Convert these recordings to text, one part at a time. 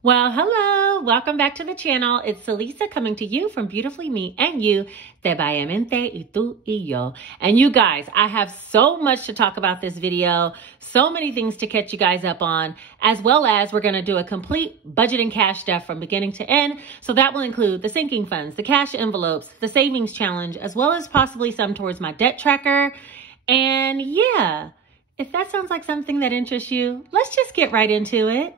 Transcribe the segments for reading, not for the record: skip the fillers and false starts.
Well, hello, welcome back to the channel. It's Celisa coming to you from Beautifully Me and You, te mente y tú y yo. And you guys, I have so much to talk about this video, so many things to catch you guys up on, as well as we're going to do a complete budget and cash stuff from beginning to end. So that will include the sinking funds, the cash envelopes, the savings challenge, as well as possibly some towards my debt tracker. And yeah, if that sounds like something that interests you, let's just get right into it.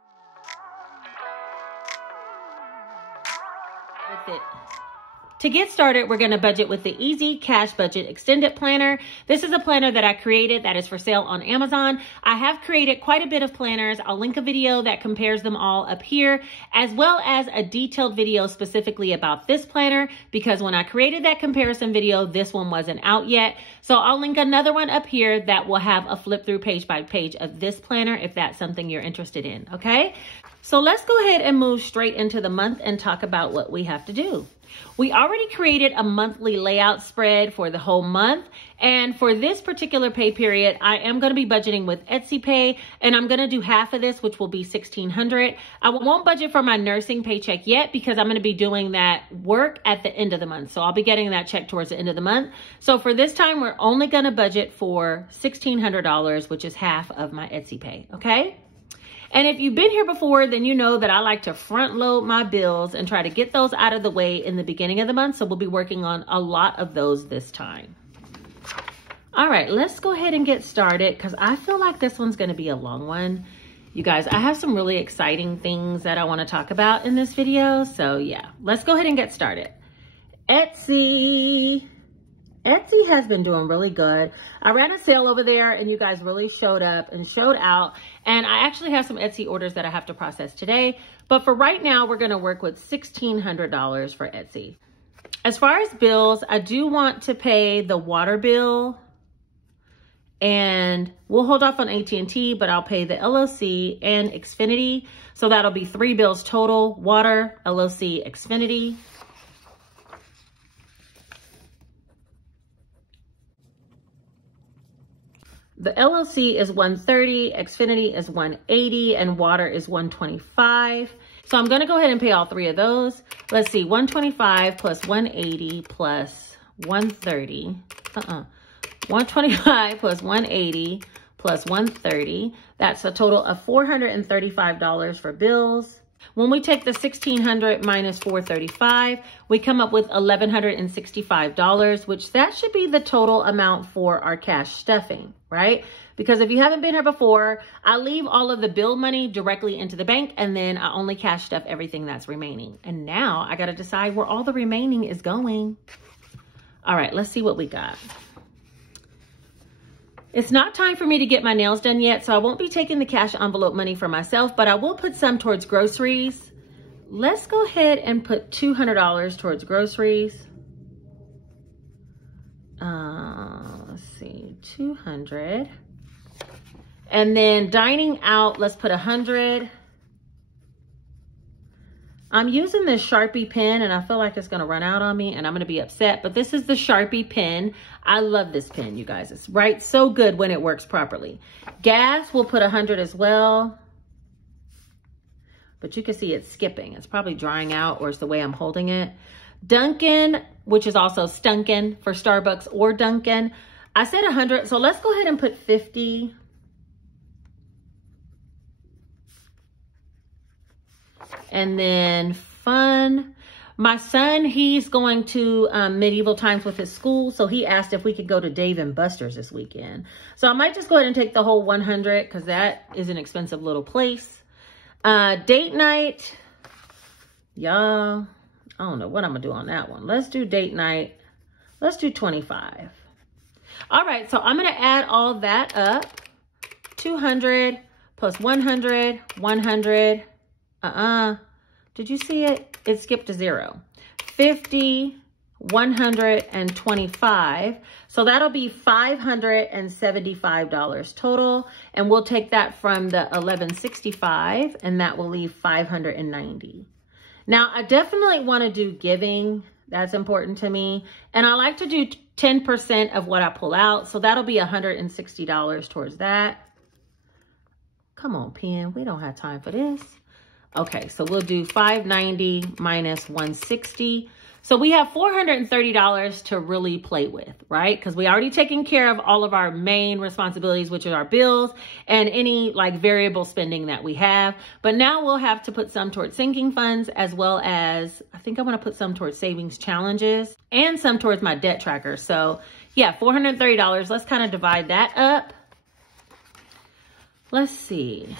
To get started, we're going to budget with the Easy Cash Budget Extended Planner. This is a planner that I created that is for sale on Amazon. I have created quite a bit of planners. I'll link a video that compares them all up here, as well as a detailed video specifically about this planner, because when I created that comparison video, this one wasn't out yet. So I'll link another one up here that will have a flip through page by page of this planner if that's something you're interested in, okay? So let's go ahead and move straight into the month and talk about what we have to do. We already created a monthly layout spread for the whole month. And for this particular pay period, I am going to be budgeting with Etsy Pay, and I'm going to do half of this, which will be $1,600. I won't budget for my nursing paycheck yet because I'm going to be doing that work at the end of the month. So I'll be getting that check towards the end of the month. So for this time, we're only going to budget for $1,600, which is half of my Etsy Pay. Okay. And if you've been here before, then you know that I like to front load my bills and try to get those out of the way in the beginning of the month. So we'll be working on a lot of those this time. All right, let's go ahead and get started because I feel like this one's going to be a long one. You guys, I have some really exciting things that I want to talk about in this video. So yeah, let's go ahead and get started. Etsy has been doing really good. I ran a sale over there and you guys really showed up and showed out. And I actually have some Etsy orders that I have to process today. But for right now, we're going to work with $1,600 for Etsy. As far as bills, I do want to pay the water bill. And we'll hold off on AT&T, but I'll pay the LOC and Xfinity. So that'll be 3 bills total: water, LOC, Xfinity. The LOC is $130, Xfinity is $180, and water is $125. So I'm going to go ahead and pay all 3 of those. Let's see, $125 plus $180 plus $130. 125 plus $180 plus $130. That's a total of $435 for bills. When we take the $1,600 minus $435, we come up with $1,165, which that should be the total amount for our cash stuffing, right? Because if you haven't been here before, I leave all of the bill money directly into the bank, and then I only cash stuff everything that's remaining. And now I got to decide where all the remaining is going. All right, let's see what we got. It's not time for me to get my nails done yet, so I won't be taking the cash envelope money for myself, but I will put some towards groceries. Let's go ahead and put $200 towards groceries. Let's see, 200. And then dining out, let's put 100. I'm using this Sharpie pen and I feel like it's going to run out on me and I'm going to be upset, but this is the Sharpie pen. I love this pen, you guys. It's right so good when it works properly. Gas, we'll put 100 as well. But you can see it's skipping. It's probably drying out, or it's the way I'm holding it. Dunkin', which is also Stunkin' for Starbucks or Dunkin'. I said 100, so let's go ahead and put 50. And then fun. My son, he's going to Medieval Times with his school. So he asked if we could go to Dave & Buster's this weekend. So I might just go ahead and take the whole 100 because that is an expensive little place. Date night. Y'all, I don't know what I'm going to do on that one. Let's do date night. Let's do 25. All right. So I'm going to add all that up. 200 plus 100, 100. Did you see it? It skipped to 0. 50, 125. So that'll be $575 total. And we'll take that from the $1,165 and that will leave $590. Now I definitely want to do giving. That's important to me. And I like to do 10% of what I pull out. So that'll be $160 towards that. Come on, pen. We don't have time for this. Okay, so we'll do $590 minus $160. So we have $430 to really play with, right? Because we already taken care of all of our main responsibilities, which are our bills and any like variable spending that we have. But now we'll have to put some towards sinking funds, as well as, I think I want to put some towards savings challenges and some towards my debt tracker. So yeah, $430. Let's kind of divide that up. Let's see.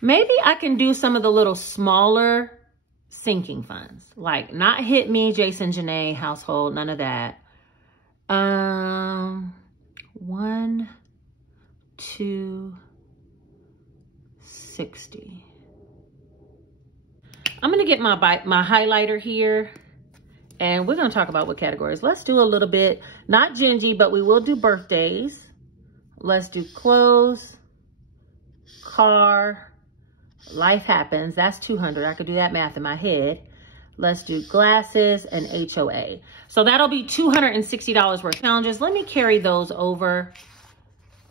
Maybe I can do some of the little smaller sinking funds, like not hit me, Jason, Janae, household, none of that. 1, 2, 60. I'm gonna get my highlighter here, and we're gonna talk about what categories. Let's do a little bit, not Gingy, but we will do birthdays. Let's do clothes, car, life happens. That's 200. I could do that math in my head. Let's do glasses and HOA. So that'll be $260 worth of challenges. Let me carry those over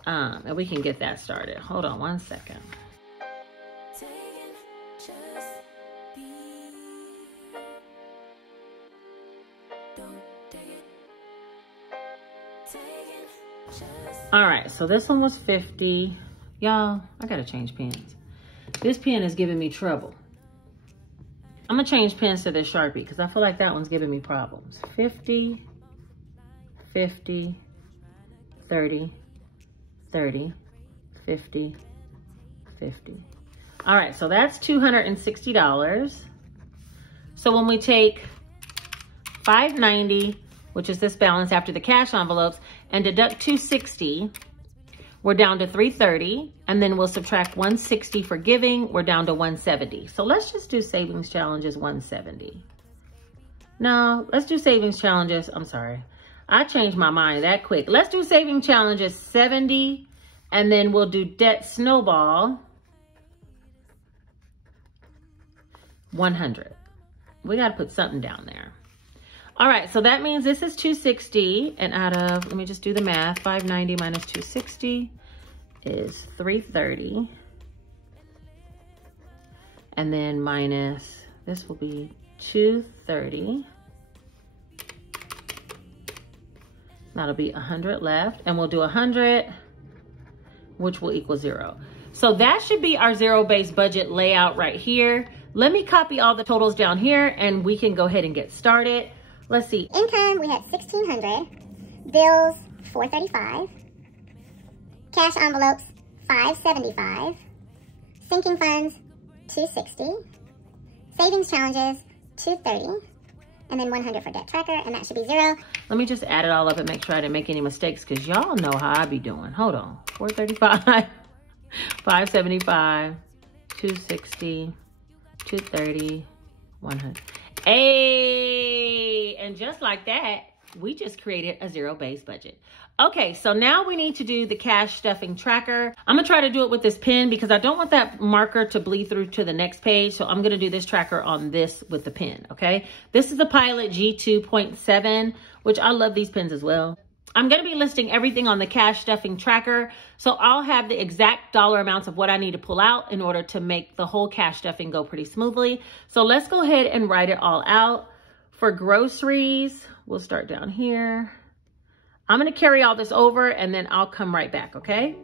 and we can get that started. Hold on one second. All right, so this one was 50. Y'all, I gotta change pens. This pen is giving me trouble. I'm gonna change pens to this Sharpie because I feel like that one's giving me problems. 50, 50, 30, 30, 50, 50. All right, so that's $260. So when we take $590, which is this balance after the cash envelopes, and deduct $260, we're down to $330, and then we'll subtract $160 for giving. We're down to $170. So let's just do savings challenges $170. No, let's do savings challenges. I'm sorry, I changed my mind that quick. Let's do saving challenges $70, and then we'll do debt snowball $100. We got to put something down there. All right, so that means this is $260, and out of, let me just do the math, $590 minus $260 is $330, and then minus, this will be $230. That'll be 100 left, and we'll do 100, which will equal 0. So that should be our zero-based budget layout right here. Let me copy all the totals down here, and we can go ahead and get started. Let's see. Income, we had $1,600. Bills, $435. Cash envelopes, $575. Sinking funds, $260. Savings challenges, $230. And then $100 for debt tracker, and that should be 0. Let me just add it all up and make sure I didn't make any mistakes, because y'all know how I be doing. Hold on. 435, 575, 260, 230, 100. Hey, and just like that, we just created a zero-based budget. Okay, so now we need to do the cash stuffing tracker. I'm gonna try to do it with this pen because I don't want that marker to bleed through to the next page. So I'm gonna do this tracker on this with the pen, okay? This is the Pilot G2.7, which I love these pens as well. I'm gonna be listing everything on the cash stuffing tracker. So I'll have the exact dollar amounts of what I need to pull out in order to make the whole cash stuffing go pretty smoothly. So let's go ahead and write it all out. For groceries, we'll start down here. I'm gonna carry all this over and then I'll come right back, okay?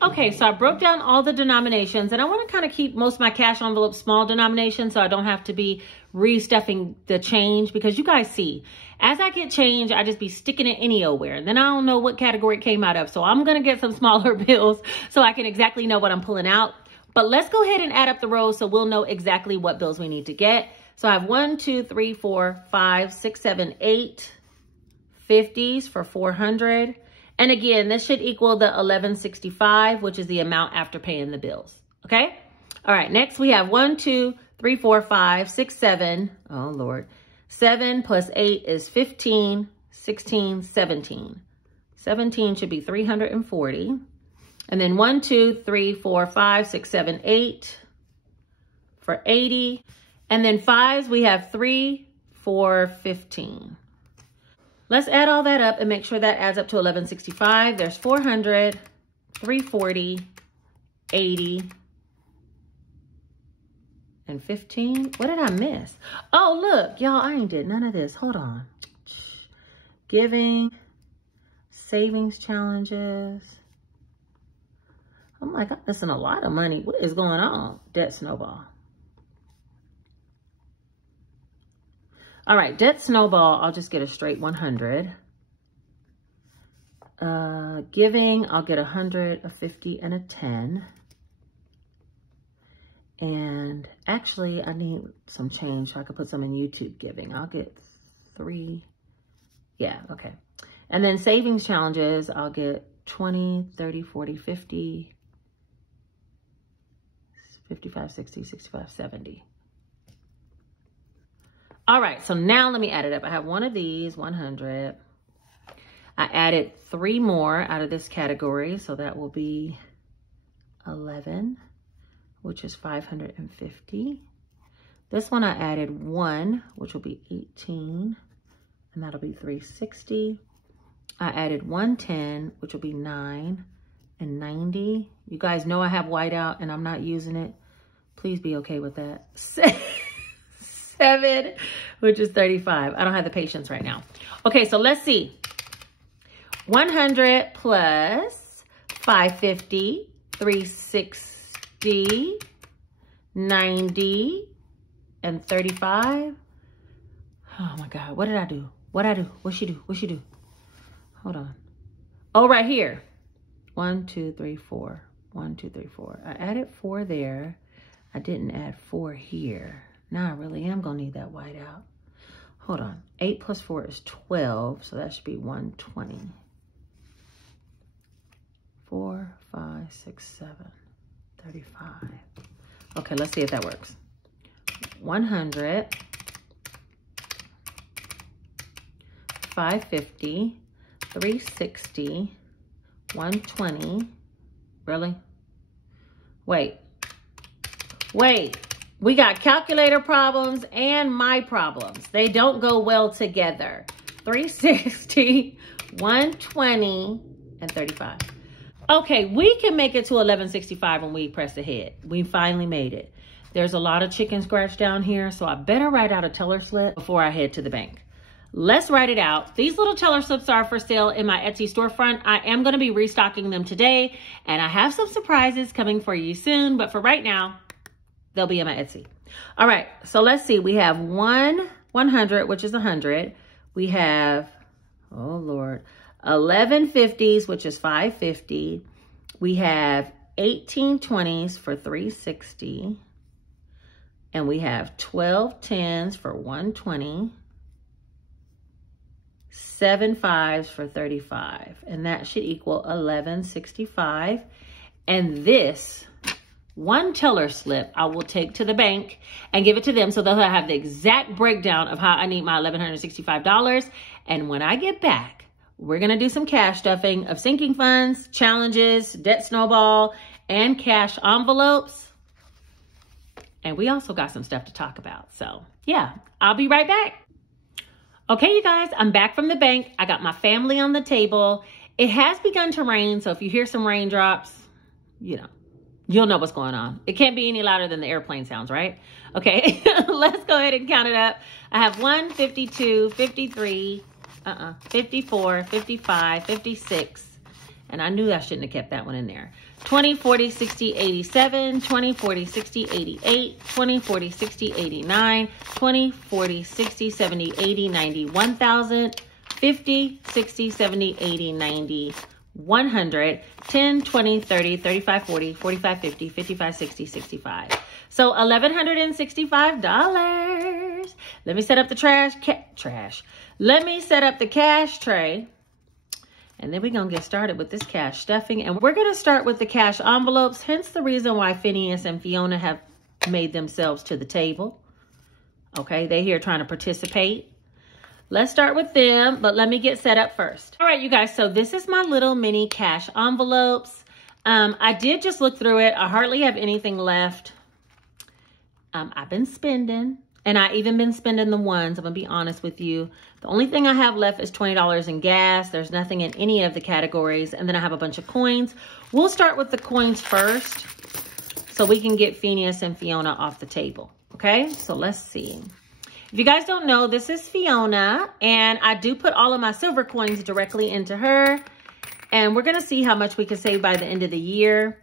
Okay, so I broke down all the denominations, and I want to kind of keep most of my cash envelopes small denominations so I don't have to be restuffing the change, because you guys see, as I get change, I just be sticking it anywhere. And then I don't know what category it came out of. So I'm going to get some smaller bills so I can exactly know what I'm pulling out. But let's go ahead and add up the rows so we'll know exactly what bills we need to get. So I have 1, 2, 3, 4, 5, 6, 7, 8 50s for 400. And again, this should equal the 1165, which is the amount after paying the bills. Okay. All right. Next we have 1, 2, 3, 4, 5, 6, 7. Oh Lord. 7 plus 8 is 15, 16, 17. 17 should be 340. And then 1, 2, 3, 4, 5, 6, 7, 8 for 80. And then 5s, we have 3, 4, 15. Let's add all that up and make sure that adds up to 1165. There's 400, 340, 80, and 15. What did I miss? Oh, look, y'all, I ain't did none of this. Hold on. Giving, savings challenges. I'm like, I'm missing a lot of money. What is going on? Debt snowball. All right, debt snowball, I'll just get a straight 100. Giving, I'll get 100, a 50, and a 10. And actually, I need some change so I could put some in YouTube giving. I'll get 3. Yeah, okay. And then savings challenges, I'll get 20, 30, 40, 50, 55, 60, 65, 70. All right, so now let me add it up. I have one of these, 100. I added 3 more out of this category, so that will be 11, which is 550. This one I added 1, which will be 18, and that'll be 360. I added 110, which will be 9 and 90. You guys know I have whiteout and I'm not using it. Please be okay with that. 7, which is 35. I don't have the patience right now. Okay, so let's see. 100 plus 550, 360, 90, and 35. Oh my God, what did I do? What I do? What she do? What she do? Hold on. Oh, right here. 1, 2, 3, 4. 1, 2, 3, 4. I added 4 there. I didn't add 4 here. Now I really am gonna need that white out. Hold on. 8 plus 4 is 12, so that should be 120. 4, 5, 6, 7, 35. Okay, let's see if that works. 100, 550, 360, 120. Really? Wait. We got calculator problems and my problems. They don't go well together. 360, 120, and 35. Okay, we can make it to 1165 when we press ahead. We finally made it. There's a lot of chicken scratch down here, so I better write out a teller slip before I head to the bank. Let's write it out. These little teller slips are for sale in my Etsy storefront. I am going to be restocking them today, and I have some surprises coming for you soon, but for right now, they'll be in my Etsy. All right, so let's see. We have 100, which is 100. We have, oh Lord, 11 50s, which is 550. We have 18 20s for 360. And we have 12 10s for 120. 7 5s for 35. And that should equal 1165. And this one teller slip I will take to the bank and give it to them so they'll have the exact breakdown of how I need my $1,165. And when I get back, we're going to do some cash stuffing of sinking funds, challenges, debt snowball, and cash envelopes. And we also got some stuff to talk about. So yeah, I'll be right back. Okay, you guys, I'm back from the bank. I got my family on the table. It has begun to rain. So if you hear some raindrops, you'll know what's going on. It can't be any louder than the airplane sounds, right? Okay, let's go ahead and count it up. I have 1, 52, 53, 54, 55, 56, And I knew I shouldn't have kept that one in there. 20, 40, 60, 87, 20, 40, 60, 88, 20, 40, 60, 89, 20, 40, 60, 70, 80, 90, 1,000, 50, 60, 70, 80, 90, 100, 10, 20, 30, 35, 40, 45, 50, 55, 60, 65. So $1,165. Let me set up the Let me set up the cash tray. And then we're going to get started with this cash stuffing. And we're going to start with the cash envelopes. Hence the reason why Phineas and Fiona have made themselves to the table. Okay, they're here trying to participate. Let's start with them, but let me get set up first. All right, you guys, so this is my little mini cash envelopes. I did just look through it. I hardly have anything left. I've been spending, and I even been spending the ones. I'm gonna be honest with you. The only thing I have left is $20 in gas. There's nothing in any of the categories, and then I have a bunch of coins. We'll start with the coins first so we can get Phineas and Fiona off the table, okay? So let's see. If you guys don't know, this is Fiona, and I do put all of my silver coins directly into her, and we're gonna see how much we can save by the end of the year.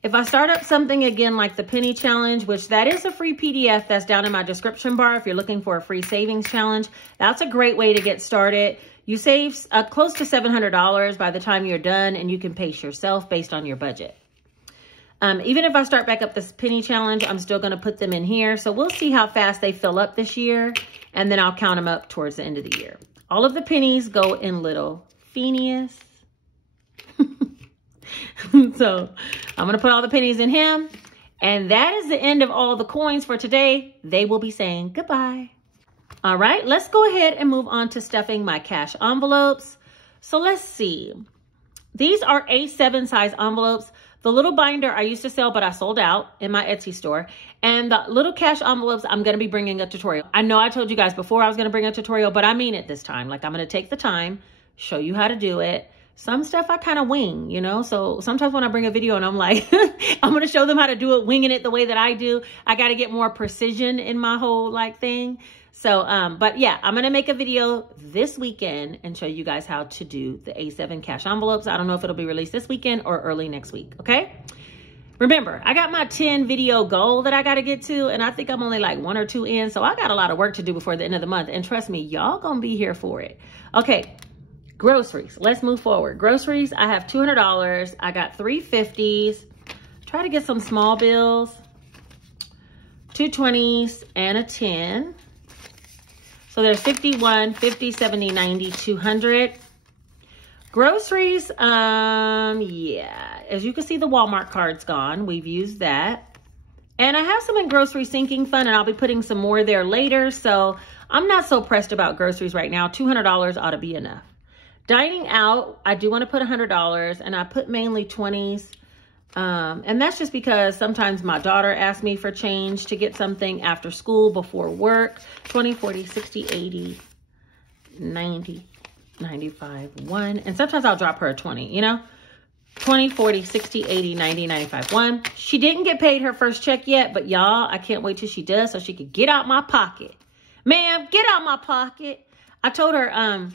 If I start up something again like the penny challenge, which that is a free PDF that's down in my description bar if you're looking for a free savings challenge, that's a great way to get started. You save close to $700 by the time you're done, and you can pace yourself based on your budget. Even if I start back up this penny challenge, I'm still going to put them in here. So we'll see how fast they fill up this year, and then I'll count them up towards the end of the year. All of the pennies go in little Phineas. So I'm going to put all the pennies in him. And that is the end of all the coins for today. They will be saying goodbye. All right, let's go ahead and move on to stuffing my cash envelopes. So let's see. These are A7 size envelopes. The little binder I used to sell, but I sold out in my Etsy store. And the little cash envelopes, I'm going to be bringing a tutorial. I know I told you guys before I was going to bring a tutorial, but I mean it this time. Like, I'm going to take the time, show you how to do it. Some stuff I kind of wing, you know? So sometimes when I bring a video and I'm like, I'm going to show them how to do it, winging it the way that I do. I got to get more precision in my whole like thing. So, but yeah, I'm going to make a video this weekend and show you guys how to do the A7 cash envelopes. I don't know if it'll be released this weekend or early next week. Okay. Remember, I got my 10 video goal that I got to get to, and I think I'm only like 1 or 2 in. So I got a lot of work to do before the end of the month. And trust me, y'all going to be here for it. Okay. Groceries. Let's move forward. Groceries. I have $200. I got 3 50s. Try to get some small bills. 2 20s and a 10. So there's 51, 50, 70, 90, 200. Groceries, yeah. As you can see, the Walmart card's gone. We've used that. And I have some in grocery sinking fund, and I'll be putting some more there later. So I'm not so pressed about groceries right now. $200 ought to be enough. Dining out, I do want to put $100, and I put mainly 20s. And that's just because sometimes my daughter asks me for change to get something after school before work. 20, 40, 60, 80, 90, 95, 1. And sometimes I'll drop her a 20, you know? 20, 40, 60, 80, 90, 95, 1. She didn't get paid her first check yet, but y'all, I can't wait till she does so she can get out my pocket. Ma'am, get out my pocket. I told her,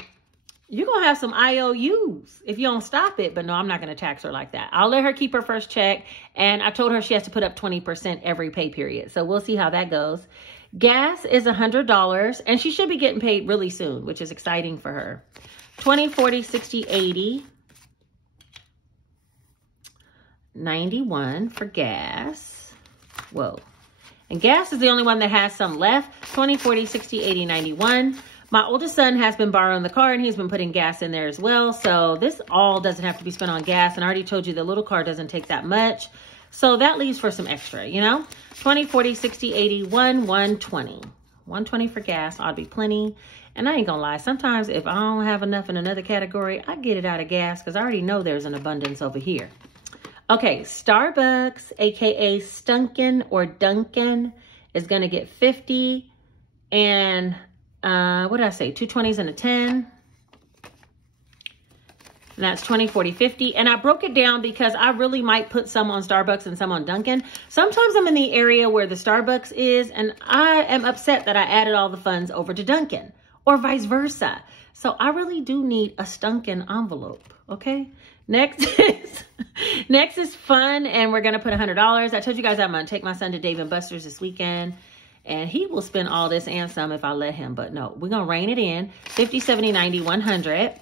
you're going to have some IOUs if you don't stop it. But no, I'm not going to tax her like that. I'll let her keep her first check. And I told her she has to put up 20% every pay period. So we'll see how that goes. Gas is $100. And she should be getting paid really soon, which is exciting for her. 20, 40, 60, 80. 91 for gas. Whoa. And gas is the only one that has some left. 20, 40, 60, 80, 91. My oldest son has been borrowing the car, and he's been putting gas in there as well. So this all doesn't have to be spent on gas. And I already told you the little car doesn't take that much. So that leaves for some extra, you know. 20, 40, 60, 80, 120. 120 for gas ought to be plenty. And I ain't gonna lie, sometimes if I don't have enough in another category, I get it out of gas because I already know there's an abundance over here. Okay, Starbucks, aka Stunkin' or Dunkin', is gonna get 50. And what did I say? 2 20s and a 10. And that's 20, 40, 50. And I broke it down because I really might put some on Starbucks and some on Dunkin'. Sometimes I'm in the area where the Starbucks is, and I am upset that I added all the funds over to Dunkin', or vice versa. So I really do need a Stunkin' envelope, okay? Next is fun, and we're going to put $100. I told you guys I'm going to take my son to Dave & Buster's this weekend, and he will spend all this and some if I let him, but no, we're going to rein it in. 50, 70, 90, 100.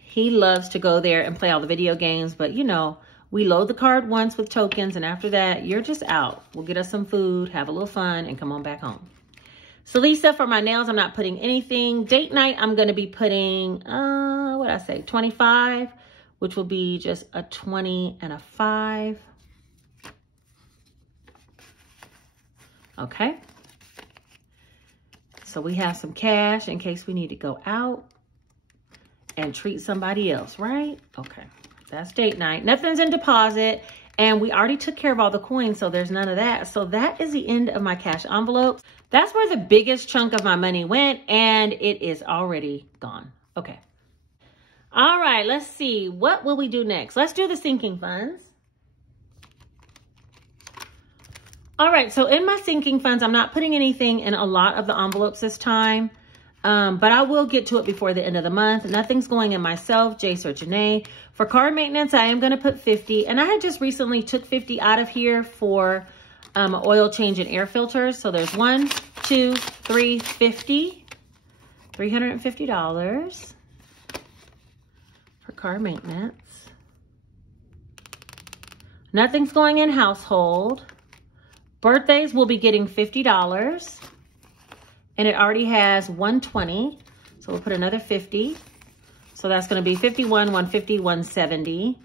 He loves to go there and play all the video games, but you know, we load the card once with tokens, and after that, you're just out. We'll get us some food, have a little fun, and come on back home. So Lisa, for my nails, I'm not putting anything. Date night, I'm going to be putting, what did I say, 25, which will be just a 20 and a 5. Okay. So we have some cash in case we need to go out and treat somebody else, right? Okay. That's date night. Nothing's in deposit. And we already took care of all the coins, so there's none of that. So that is the end of my cash envelopes. That's where the biggest chunk of my money went, and it is already gone. Okay. All right, let's see. What will we do next? Let's do the sinking funds. All right, so in my sinking funds, I'm not putting anything in a lot of the envelopes this time, but I will get to it before the end of the month. Nothing's going in myself, Jace or Janae. For car maintenance, I am going to put 50, and I had just recently took 50 out of here for oil change and air filters. So there's 1, 2, 3, 50, $350 for car maintenance. Nothing's going in household. Birthdays will be getting $50, and it already has 120, so we'll put another 50. So that's going to be 51, 150, 170.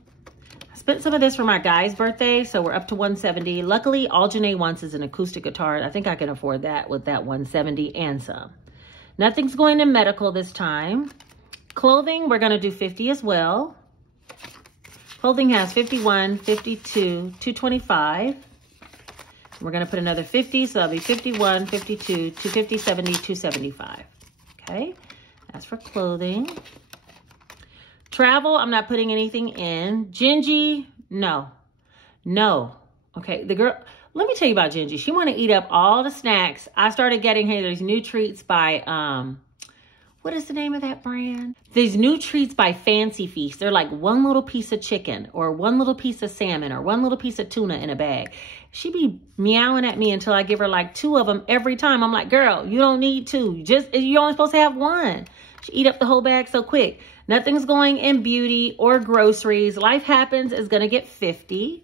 I spent some of this for my guy's birthday, so we're up to 170. Luckily, all Janae wants is an acoustic guitar. I think I can afford that with that 170 and some. Nothing's going to medical this time. Clothing, we're going to do 50 as well. Clothing has 51, 52, 225. We're going to put another 50, so that'll be 51, 52, 250, 70, 275. Okay, that's for clothing. Travel, I'm not putting anything in. Gingy, no. Okay, the girl, let me tell you about Gingy. She want to eat up all the snacks. I started getting her these new treats by, what is the name of that brand? These new treats by Fancy Feast. They're like one little piece of chicken or one little piece of salmon or one little piece of tuna in a bag. She be meowing at me until I give her like 2 of them every time. I'm like, girl, you don't need 2. You're only supposed to have 1. She eat up the whole bag so quick. Nothing's going in beauty or groceries. Life Happens is going to get 50.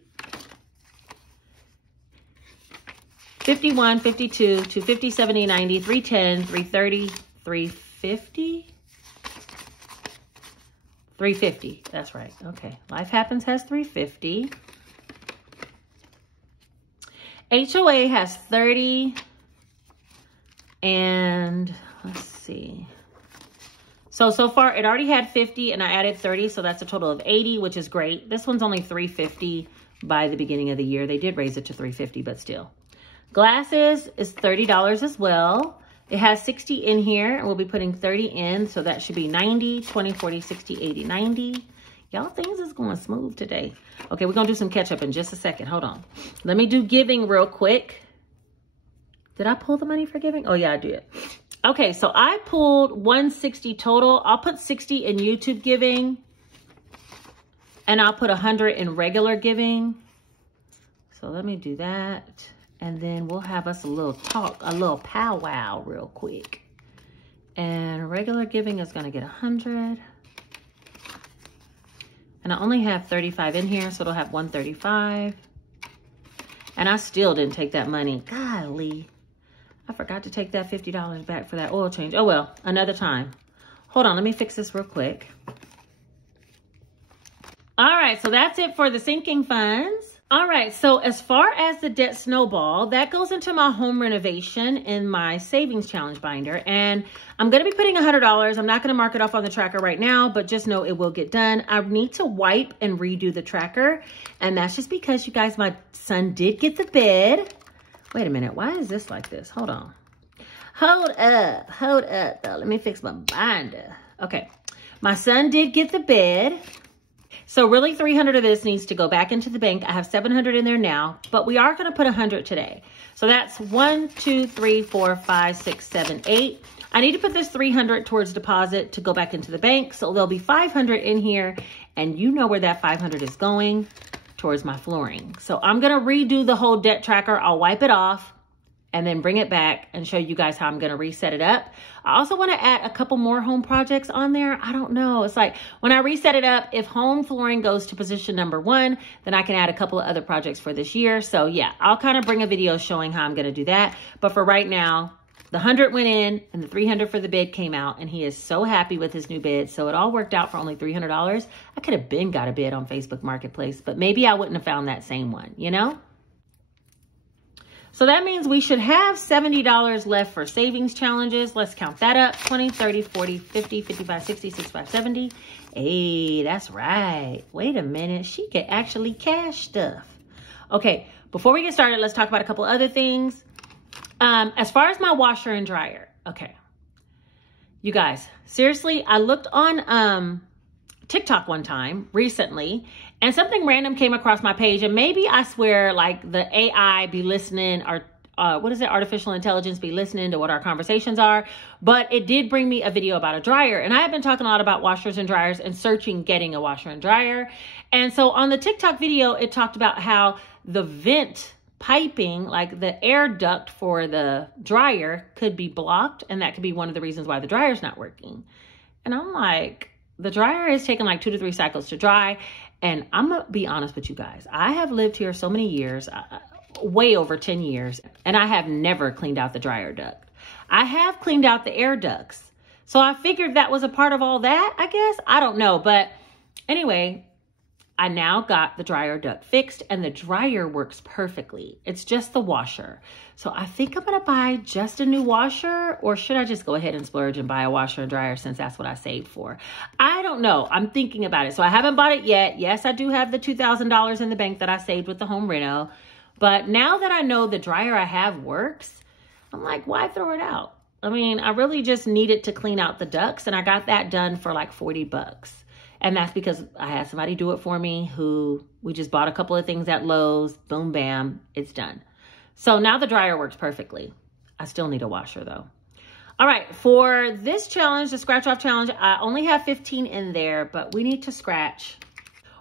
51, 52, 250, 70, 90, 310, 330, 350. 350. That's right. Okay. Life Happens has 350. HOA has 30. And let's see. So far it already had 50 and I added 30. So that's a total of 80, which is great. This one's only 350 by the beginning of the year. They did raise it to 350, but still. Glasses is $30 as well. It has 60 in here, and we'll be putting 30 in, so that should be 90, 20, 40, 60, 80, 90. Y'all, things is going smooth today. Okay, we're going to do some catch up in just a second. Hold on. Let me do giving real quick. Did I pull the money for giving? Oh, yeah, I did. Okay, so I pulled 160 total. I'll put 60 in YouTube giving, and I'll put 100 in regular giving. So let me do that. And then we'll have us a little talk, a little powwow real quick. And regular giving is going to get 100. And I only have 35 in here, so it'll have 135. And I still didn't take that money. Golly. I forgot to take that $50 back for that oil change. Oh, well, another time. Hold on, let me fix this real quick. All right, so that's it for the sinking funds. All right, so as far as the debt snowball, that goes into my home renovation in my savings challenge binder. And I'm going to be putting $100. I'm not going to mark it off on the tracker right now, but just know it will get done. I need to wipe and redo the tracker. And that's just because, you guys, my son did get the bed. Wait a minute. Why is this like this? Hold on. Hold up, though. Let me fix my binder. Okay. My son did get the bed. So really 300 of this needs to go back into the bank. I have 700 in there now, but we are going to put 100 today. So that's 1, 2, 3, 4, 5, 6, 7, 8. I need to put this $300 towards deposit to go back into the bank. So there'll be $500 in here, and you know where that $500 is going, towards my flooring. So I'm going to redo the whole debt tracker. I'll wipe it off and then bring it back and show you guys how I'm going to reset it up. I also want to add a couple more home projects on there. I don't know. It's like when I reset it up, if home flooring goes to position number 1, then I can add a couple of other projects for this year. So yeah, I'll kind of bring a video showing how I'm going to do that. But for right now, the 100 went in and the 300 for the bid came out, and he is so happy with his new bid. So it all worked out for only $300. I could have been got a bid on Facebook Marketplace, but maybe I wouldn't have found that same one, you know? So that means we should have $70 left for savings challenges. Let's count that up. 20, 30, 40, 50, 55, 60, 65, 70. Hey, that's right. Wait a minute. She could actually cash stuff. Okay, before we get started, let's talk about a couple other things. As far as my washer and dryer, okay. You guys, seriously, I looked on TikTok one time recently, and something random came across my page, and maybe I swear like the AI be listening, or what is it, artificial intelligence be listening to what our conversations are, but it did bring me a video about a dryer, and I have been talking a lot about washers and dryers and searching getting a washer and dryer. And so on the TikTok video, it talked about how the vent piping, like the air duct for the dryer, could be blocked, and that could be one of the reasons why the dryer's not working. And I'm like, the dryer is taking like 2 to 3 cycles to dry. And I'm gonna be honest with you guys, I have lived here so many years, way over 10 years, and I have never cleaned out the dryer duct. I have cleaned out the air ducts, so I figured that was a part of all that, I guess. I don't know, but anyway, I now got the dryer duct fixed, and the dryer works perfectly. It's just the washer. So I think I'm gonna buy just a new washer, or should I just go ahead and splurge and buy a washer and dryer since that's what I saved for? I don't know. I'm thinking about it. So I haven't bought it yet. Yes, I do have the $2,000 in the bank that I saved with the home reno. But now that I know the dryer I have works, I'm like, why throw it out? I mean, I really just needed to clean out the ducts, and I got that done for like 40 bucks. And that's because I had somebody do it for me who we just bought a couple of things at Lowe's. Boom, bam, it's done. So now the dryer works perfectly. I still need a washer though. All right, for this challenge, the scratch off challenge, I only have 15 in there, but we need to scratch.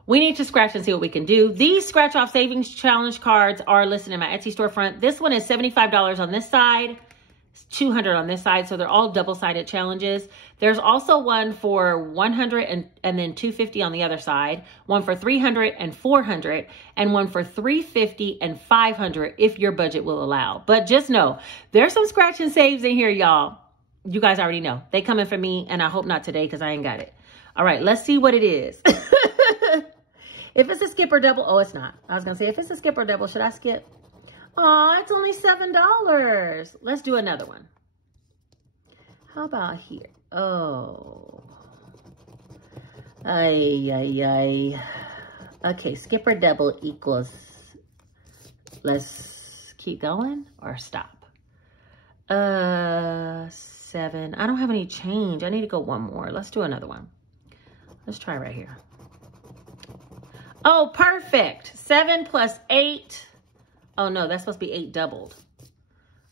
We need to scratch and see what we can do. These scratch off savings challenge cards are listed in my Etsy storefront. This one is $75 on this side. $200 on this side, so they're all double-sided challenges. There's also one for $100 and then $250 on the other side, one for $300 and $400, and one for $350 and $500 if your budget will allow. But just know, there's some scratch and saves in here, y'all. You guys already know. They coming for me, and I hope not today because I ain't got it. All right, let's see what it is. If it's a skip or double, oh, it's not. I was going to say, if it's a skip or double, should I skip? Oh, it's only $7. Let's do another one. How about here? Oh. Ay. Okay, skip or double equals, let's keep going or stop. 7. I don't have any change. I need to go one more. Let's do another one. Let's try right here. Oh, perfect. 7 plus 8. Oh no, that's supposed to be 8 doubled.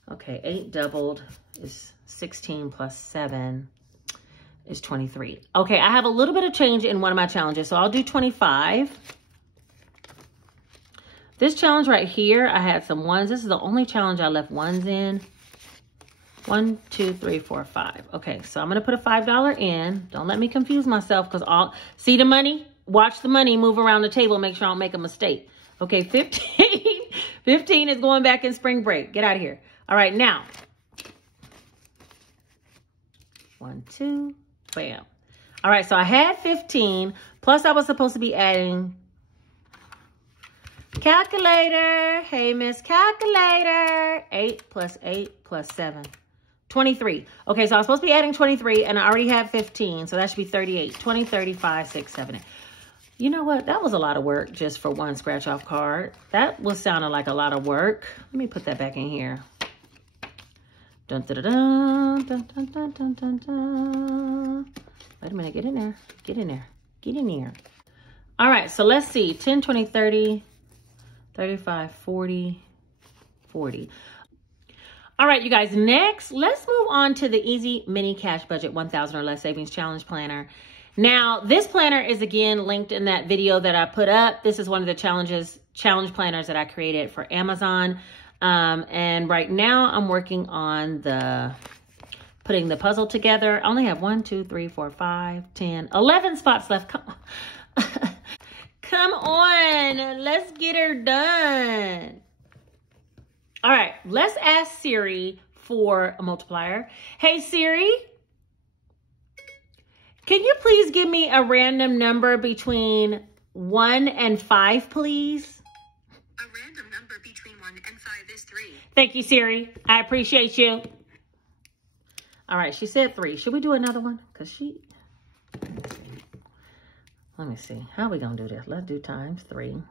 Okay, 8 doubled is 16 plus 7 is 23. Okay, I have a little bit of change in one of my challenges, so I'll do 25. This challenge right here, I had some ones. This is the only challenge I left ones in. 1, 2, 3, 4, 5. Okay, so I'm gonna put a $5 in. Don't let me confuse myself, because I'll see the money. Watch the money move around the table. Make sure I don't make a mistake. Okay, 15. 15 is going back in spring break. Get out of here. All right, now. 1, 2, bam. All right, so I had 15, plus I was supposed to be adding calculator. Hey, Miss Calculator. 8 plus 8 plus 7. 23. Okay, so I was supposed to be adding 23, and I already had 15, so that should be 38. 20, 35, 6, 7, 8. You know what? That was a lot of work just for one scratch off card. That was sounding like a lot of work. Let me put that back in here. Dun, dun, dun, dun, dun, dun, dun, dun, dun. Wait a minute. Get in there. Get in there. Get in here. All right. So let's see. 10, 20, 30, 35, 40, 40. All right, you guys, next, let's move on to the Easy Mini Cash Budget 1,000 or Less Savings Challenge Planner. Now, this planner is, again, linked in that video that I put up. This is one of the challenge planners that I created for Amazon. And right now, I'm working on putting the puzzle together. I only have 1, 2, 3, 4, 5, 10, 11 spots left. Come on. Come on. Let's get her done. All right, let's ask Siri for a multiplier. Hey, Siri, can you please give me a random number between 1 and 5, please? A random number between 1 and 5 is 3. Thank you, Siri. I appreciate you. All right, she said 3. Should we do another one? Let me see. How are we going to do this? Let's do times 3.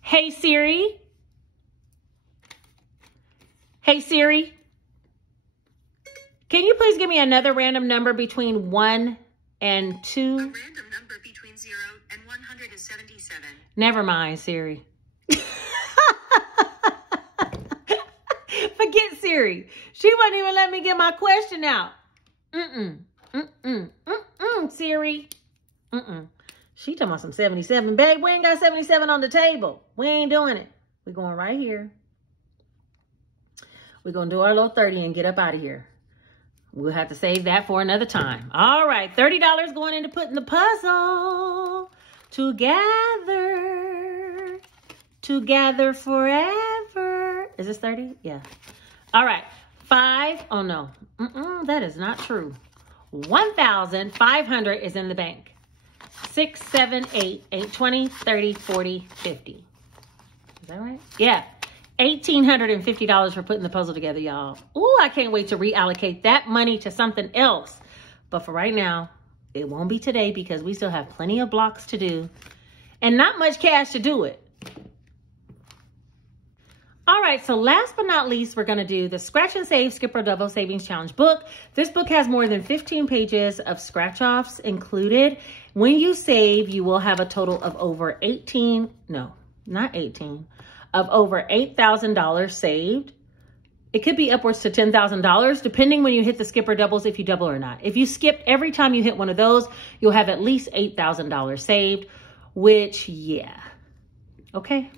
Hey, Siri. Hey, Siri. Can you please give me another random number between 1 and 2? A random number between 0 and 177. Never mind, Siri. Forget Siri. She wouldn't even let me get my question out. Siri. She talking about some 77. Babe, we ain't got 77 on the table. We ain't doing it. We're going right here. We're going to do our little 30 and get up out of here. We'll have to save that for another time. All right, $30 going into putting the puzzle together. Together forever. Is this 30? Yeah. All right, 5. Oh, no. That is not true. 1,500 is in the bank. 6, 7, 8, 8, 20, 30, 40, 50. Is that right? Yeah. $1,850 for putting the puzzle together, y'all. Ooh, I can't wait to reallocate that money to something else. But for right now, it won't be today because we still have plenty of blocks to do and not much cash to do it. All right, so last but not least, we're going to do the Scratch and Save Skip or Double Savings Challenge book. This book has more than 15 pages of scratch-offs included. When you save, you will have a total of over over $8,000 saved. It could be upwards to $10,000, depending when you hit the skip or doubles, if you double or not. If you skipped every time you hit one of those, you'll have at least $8,000 saved, which, yeah. Okay.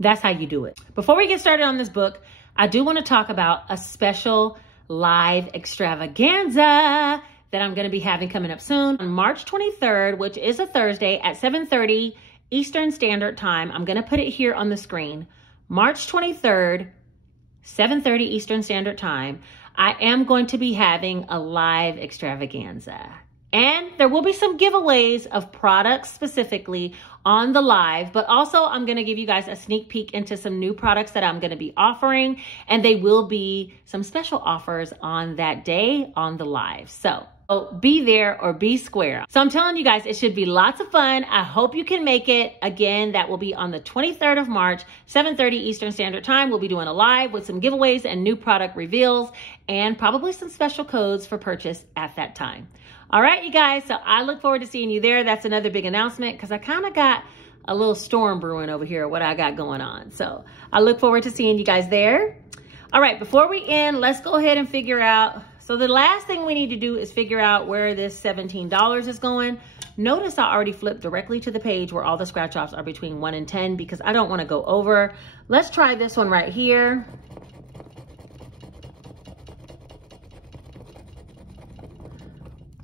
That's how you do it. Before we get started on this book, I do want to talk about a special live extravaganza that I'm going to be having coming up soon. On March 23rd, which is a Thursday at 7:30 Eastern Standard Time. I'm going to put it here on the screen. March 23rd, 7:30 Eastern Standard Time. I am going to be having a live extravaganza. And there will be some giveaways of products specifically on the live, but also I'm going to give you guys a sneak peek into some new products that I'm going to be offering, and they will be some special offers on that day on the live. So be there or be square. So I'm telling you guys, it should be lots of fun. I hope you can make it. Again, that will be on the 23rd of March, 7:30 Eastern Standard Time. We'll be doing a live with some giveaways and new product reveals and probably some special codes for purchase at that time. All right, you guys, so I look forward to seeing you there. That's another big announcement because I kind of got a little storm brewing over here, what I got going on. So I look forward to seeing you guys there. All right, before we end, let's go ahead and figure out. So the last thing we need to do is figure out where this $17 is going. Notice I already flipped directly to the page where all the scratch-offs are between 1 and 10 because I don't want to go over. Let's try this one right here.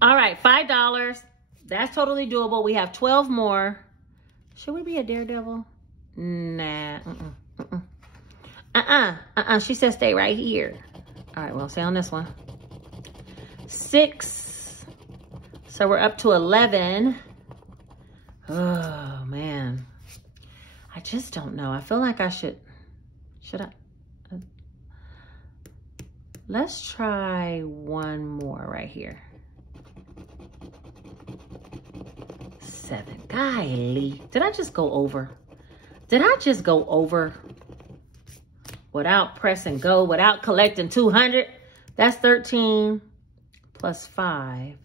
All right, $5. That's totally doable. We have 12 more. Should we be a daredevil? Nah. She said stay right here. All right, well, stay on this one. 6. So we're up to 11. Oh, man. I just don't know. I feel like I should I? Let's try one more right here. 7. Golly. Did I just go over? Did I just go over without pressing go, without collecting 200? That's 13 plus 5,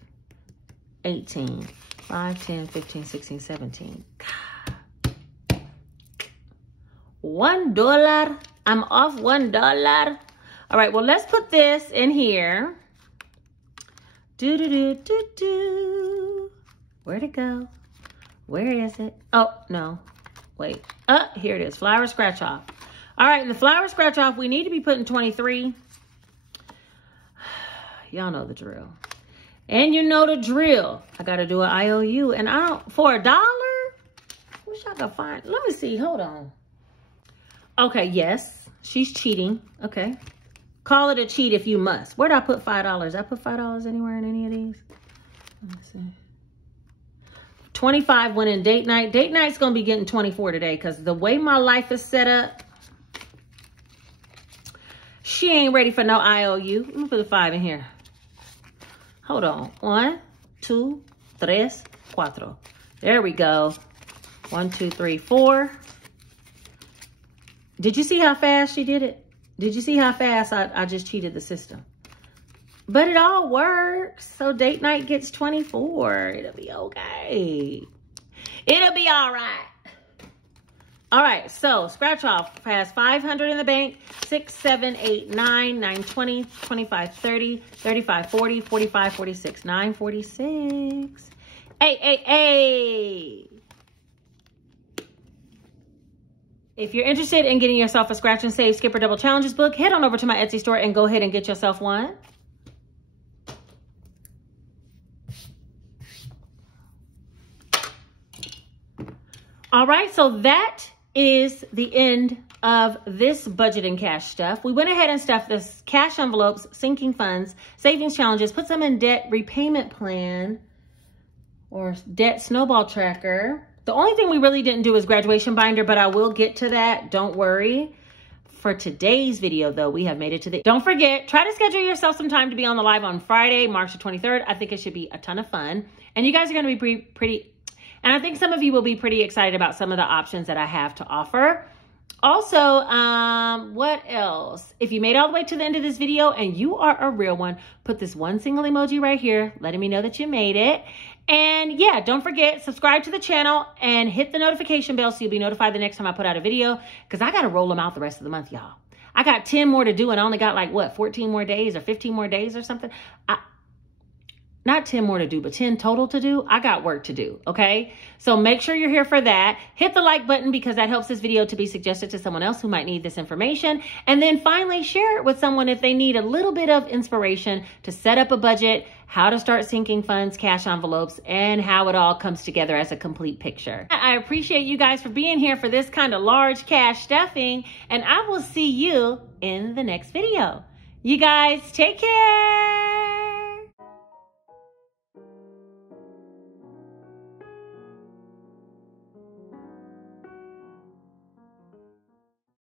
18, 5, 10, 15, 16, 17. God. $1 I'm off $1. All right, well, let's put this in here. Do. Where'd it go? Where is it? Oh, no. Wait. Here it is. Flower scratch off. All right, in the flower scratch off, we need to be putting 23. Y'all know the drill. And you know the drill. I got to do an IOU. And I don't, for $1? Wish I could find, let me see. Hold on. Okay, yes. She's cheating. Okay. Call it a cheat if you must. Where'd I put $5? I put $5 anywhere in any of these? Let's see. 25 went in date night. Date night's going to be getting 24 today because the way my life is set up, she ain't ready for no IOU. Let me put the 5 in here. Hold on. 1, 2, 3, 4. There we go. 1, 2, 3, 4. Did you see how fast she did it? Did you see how fast I just cheated the system? But it all works. So date night gets 24. It'll be okay. It'll be all right. All right, so scratch off has 500 in the bank, 6, 7, 8, 9, 9, 20, 25, 30, 35, 40, 45, 46, 9, 46. Hey. If you're interested in getting yourself a Scratch and Save Skip or Double Challenges book, head on over to my Etsy store and go ahead and get yourself one. All right, so that is the end of this budget and cash stuff. We went ahead and stuffed this cash envelopes, sinking funds, savings challenges, put some in debt repayment plan or debt snowball tracker. The only thing we really didn't do is graduation binder, but I will get to that. Don't worry. For today's video, though, we have made it to the... Don't forget, try to schedule yourself some time to be on the live on Friday, March the 23rd. I think it should be a ton of fun. And you guys are going to be pretty... And I think some of you will be pretty excited about some of the options that I have to offer. Also, what else? If you made it all the way to the end of this video and you are a real one, put this one single emoji right here, letting me know that you made it. And yeah, don't forget, subscribe to the channel and hit the notification bell so you'll be notified the next time I put out a video, because I got to roll them out the rest of the month, y'all. I got 10 more to do and I only got like, what, 14 more days or 15 more days or something? Not 10 more to do, but 10 total to do. I got work to do, okay? So make sure you're here for that. Hit the like button because that helps this video to be suggested to someone else who might need this information. And then finally, share it with someone if they need a little bit of inspiration to set up a budget, how to start sinking funds, cash envelopes, and how it all comes together as a complete picture. I appreciate you guys for being here for this kind of large cash stuffing, and I will see you in the next video. You guys take care.